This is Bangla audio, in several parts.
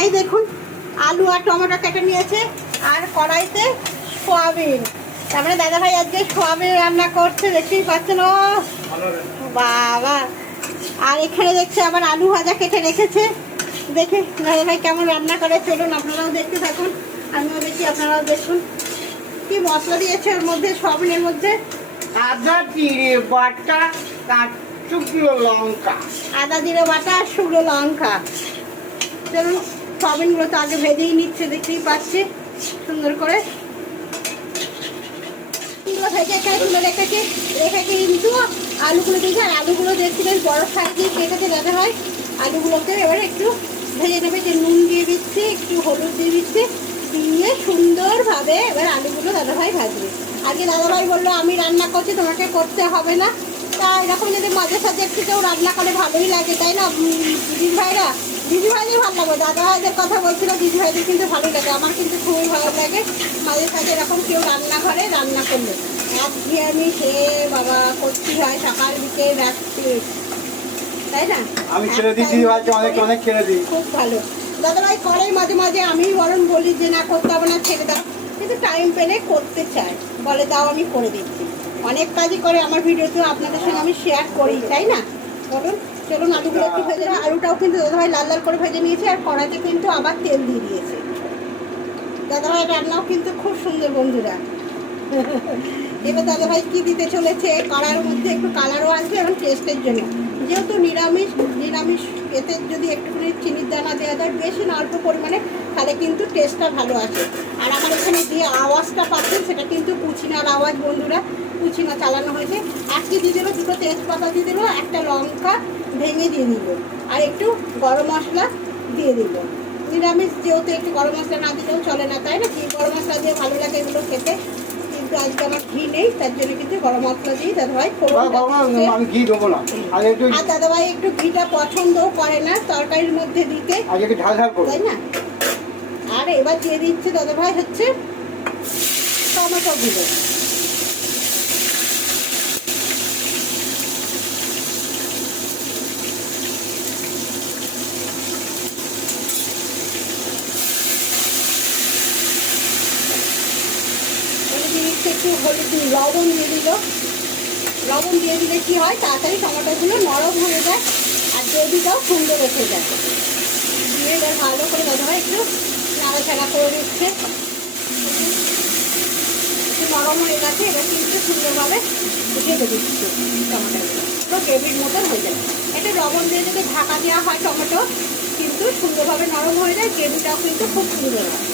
এই দেখুন আলু আর টমেটো কেটে নিয়েছে আর কড়াইতে সোয়াবিন। তারপরে দাদা ভাই আজকে সোয়াবিন রান্না করছে দেখতেই পাচ্ছেন ও বাবা। আর এখানে দেখছি আবার আলু ভাজা কেটে রেখেছে। দেখে দাদা ভাই কেমন রান্না করে চলুন আপনারাও দেখতে থাকুন আমিও দেখি আপনারাও দেখুন। কি মশলা দিয়েছে ওর মধ্যে সোয়াবিনের মধ্যে? আদা জিরে বাটা শুকনো লঙ্কা। আদা জিরে বাটা আর শুকনো লঙ্কা। চলুন সয়াবিনগুলো তো আগে ভেজেই নিচ্ছে, দেখতেই পাচ্ছি। সুন্দর করে। ভেজে এখানে তুলে রেখেছি রেখে কিন্তু আলুগুলো দিয়েছি, আর আলুগুলো দেখছি বেশ বড় সাইজে কেটেতে যাতে হয়। আলুগুলোকে এবারে একটু ভেজে নেবে যে নুন দিয়ে দিচ্ছি, একটু হলুদ দিয়ে দিচ্ছি, দিয়ে সুন্দরভাবে এবার আলুগুলো দাদাভাই ভাজবে। আগে দাদাভাই বলল, আমি রান্না করছি, তোমাকে করতে হবে না। তা এরকম যদি মাঝে সাঝে একটু কেউ রান্না করে, ভালোই লাগে, তাই না দিদি ভাইরা? দিদি ভাইদের ভালো লাগবে দাদা ভাইদের কথা বলছিল দিদি ভাইদের কিন্তু ভালো লাগে আমার কিন্তু খুবই ভালো লাগে। মাঝে সাঝে এরকম কেউ রান্নাঘরে রান্না করলে। এক বিরিয়ানি খেয়ে বাবা করতে হয় সকাল বিকেল রাত্রি। তাই না? আমি ছেড়ে দিই দিদি অনেক অনেক ছেড়ে দিই। খুব ভালো। দাদাভাই করে মাঝে মাঝে আমি বরং বলি যে না করতে হবে না ছেড়ে দাও। কিন্তু টাইম পেলে করতে চায়। বলে দাও আমি করে দিচ্ছি। অনেক কাজই করে আমার ভিডিওতে আপনাদের সঙ্গে আমি শেয়ার করি তাই না? বলুন। চলুন আলুগুলো একটু ভেজে নাও। আলুটাও কিন্তু দাদাভাই লাল লাল করে ভেজে নিয়েছে আর কড়াইতে কিন্তু আবার তেল দিয়ে দিয়েছে। দাদাভাই রান্নাও কিন্তু খুব সুন্দর বন্ধুরা। এবার দাদাভাই কি দিতে চলেছে? কড়ার মধ্যে একটু কালারও আসবে এবং টেস্টের জন্য। যেহেতু নিরামিষ নিরামিষ এতে যদি একটুখানি চিনির দানা দেওয়া যায়, বেশি না অল্প পরিমাণে তাহলে কিন্তু টেস্টটা ভালো আসে। আর আমার এখানে যে আওয়াজটা পাচ্ছেন, সেটা কিন্তু কুচিনার আওয়াজ বন্ধুরা। কুচিনা চালানো হয়েছে। আজকে দিয়ে দেবো দুটো তেজপাতা দিয়ে দেবো একটা লঙ্কা ভেঙে দিয়ে দিব আর একটু গরম মশলা দিয়ে দিব। নিরামিষ যেহেতু একটু গরম মশলা না দিলেও চলে না তাই না? কি গরম মশলা দিয়ে ভালো লাগে এগুলো খেতে। কিন্তু আজকে আমার ঘি নেই তার জন্য কিন্তু গরম মশলা দিই দাদাভাই বাবা, বাবা, ফোড়ন আমি ঘি দেবো না। আর একটু আর দাদাভাই একটু ঘিটা পছন্দও করে না তরকারির মধ্যে দিতে। তাই না? আর এবার দিয়ে দিচ্ছে দাদাভাই হচ্ছে টমেটো দিচ্ছে একটু হলুদ লবণ দিয়ে দিল। লবণ দিয়ে দিলে কী হয়? তাড়াতাড়ি টমেটোগুলো নরম হয়ে যায় আর গ্রেভিটাও সুন্দর রেখে যায়। দিয়ে এবার ভালো করে দাদা ভাই একটু নাড়াচাড়া করে দিচ্ছে একটু নরম হয়ে গেছে, এবার কিন্তু সুন্দরভাবে ঢেকে দিচ্ছে টমেটোগুলো। তো গ্রেভির মতন হয়ে যায় একটু লবণ দিয়ে যদি ঢাকা দেওয়া হয় টমেটো, কিন্তু সুন্দরভাবে নরম হয়ে যায়, গ্রেভিটাও কিন্তু খুব সুন্দর হয়।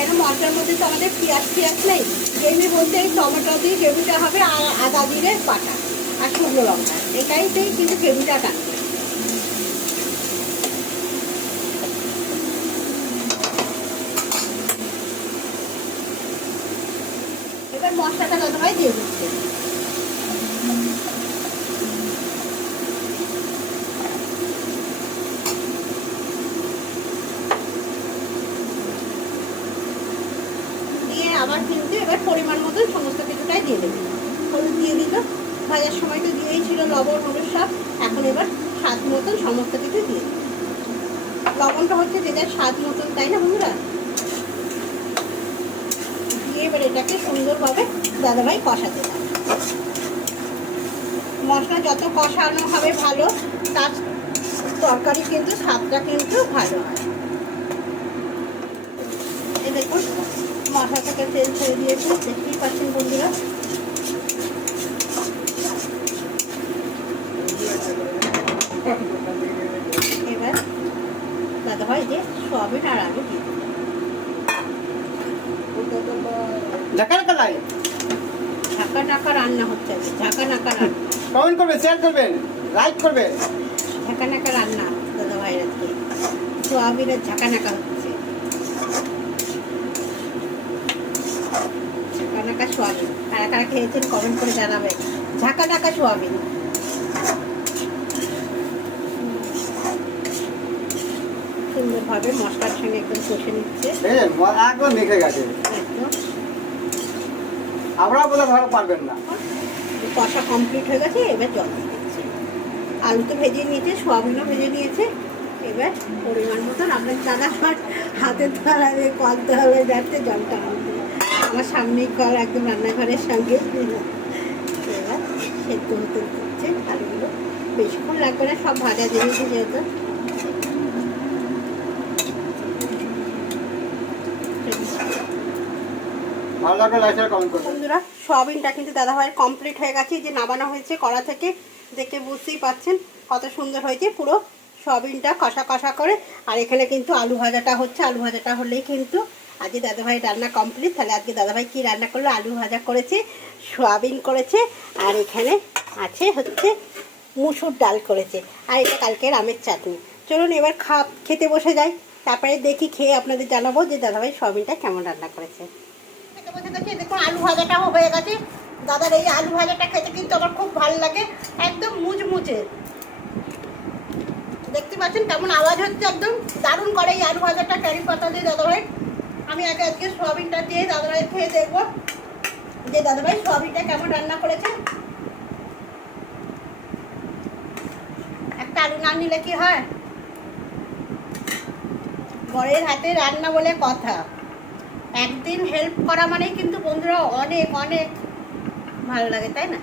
কেন মশলার মধ্যে তো আমাদের পেঁয়াজ পেঁয়াজ নেই? গ্রেভি বলতে টমেটো দিয়ে গ্রেভিটা হবে আর আদা দিয়ে বাটা আর শুকনো লঙ্কা। এটাই এটাইতেই কিন্তু গ্রেভিটা কাটবে এবার মশলাটা দাদাভাই দিয়ে দিচ্ছে দিয়ে আবার কিন্তু এবার পরিমাণ মতন সমস্ত কিছুটাই দিয়ে দেবে হলুদ দিয়ে দিল তো দিয়েই ছিল লবণ হলুদ সব এখন এবার স্বাদ মতন সমস্ত কিছু দিয়ে লবণটা হচ্ছে যে যার স্বাদ মতন, তাই না বন্ধুরা? দিয়ে এবার এটাকে সুন্দরভাবে দাদাভাই কষাতে হবে। মশলা যত কষানো হবে ভালো, তার তরকারি কিন্তু, স্বাদটা কিন্তু ভালো হয়। দেখুন, মশলা থেকে তেল ছেড়ে দিয়েছে, দেখতেই পাচ্ছেন বন্ধুরা এবার দাদা ভাই যে সয়াবিন আর আলু দিয়ে দিল। ঝাঁকার কালাই ঝাঁকা টাকা রান্না হচ্ছে ঝাঁকা নাকা রান্না। কমেন্ট করবেন শেয়ার করবেন লাইক করবেন। ঝাঁকা নাকা রান্না দাদা ভাইয়ের আজকে। সোয়াবিনের ঝাঁকা নাকা হচ্ছে। ঝাঁকা নাকা সোয়াবিন। কারা কারা খেয়েছেন কমেন্ট করে জানাবেন। ঝাঁকা নাকা সোয়াবিন। সুন্দরভাবে মশলার সঙ্গে একদম কষে নিচ্ছে। একদম মেখে গেছে। আপনারা বোধহয় ভালো পারবেন না। কষা কমপ্লিট হয়ে গেছে, এবার জল দিচ্ছে। আলু তো ভেজে নিয়েছে, সোয়াবিনও ভেজে নিয়েছে। এবার পরিমাণ মতন আপনার দাদা আমার হাতের তলায় কল তলায় যাচ্ছে জলটা আমার সামনেই কল একদম রান্নাঘরের সঙ্গে। এবার সেদ্ধ হতে দিচ্ছে আলুগুলো। বেশিক্ষণ লাগবে না, সব ভাজা জিনিস যেহেতু ভালো লাগলে লাইক শেয়ার কমেন্ট করবেন বন্ধুরা সয়াবিনটা কিন্তু দাদাভাইয়ের কমপ্লিট হয়ে গেছে। যে নামানো হয়েছে কড়া থেকে, দেখে বুঝতেই পাচ্ছেন কত সুন্দর হয়েছে পুরো সয়াবিনটা কষা কষা করে। আর এখানে কিন্তু আলু ভাজাটা হচ্ছে, আলু ভাজাটা হলেই কিন্তু আজকে দাদাভাই রান্না কমপ্লিট তাহলে আজকে দাদাভাই কী রান্না করল? আলু ভাজা করেছে, সয়াবিন করেছে, আর এখানে আছে হচ্ছে মুসুর ডাল করেছে। আর এটা কালকের আমের চাটনি। চলুন এবার খা খেতে বসে যাই। তারপরে দেখি, খেয়ে আপনাদের জানাব যে দাদাভাই সয়াবিনটা কেমন রান্না করেছে। আলু ভাজাটাও হয়ে গেছে। দাদার এই আলু ভাজাটা খেতে কিন্তু আমার খুব ভালো লাগে, একদম মুচমুচে দেখতে পাচ্ছেন কেমন আওয়াজ হচ্ছে একদম? দারুণ করে এই আলু ভাজাটা ক্যারি পাতা দিয়ে দাদাভাই। আমি আগে, আজকে সোয়াবিনটা দিয়ে দাদাভাই খেয়ে দেখব যে দাদাভাই সোয়াবিনটা কেমন রান্না করেছে। একটা আলু না নিলে কি হয়? বরের হাতে রান্না বলে কথা। একদিন হেল্প করা মানেই কিন্তু বন্ধুরা অনেক অনেক ভালো লাগে, তাই না?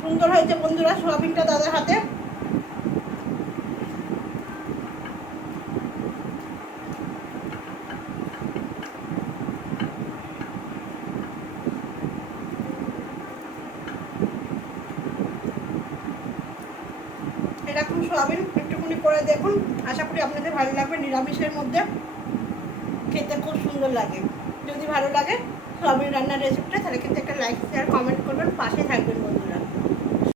সুন্দর হয়েছে বন্ধুরা সোয়াবিনটা দাদার হাতে। এখন সোয়াবিন একটুখানি করে দেখুন। আশা করি আপনাদের ভালো লাগবে। নিরামিষের মধ্যে খেতে খুব সুন্দর লাগে। যদি ভালো লাগে সোয়াবিন রান্নার রেসিপিটা তাহলে কিন্তু একটা লাইক শেয়ার কমেন্ট করবেন। পাশে থাকবেন বলুন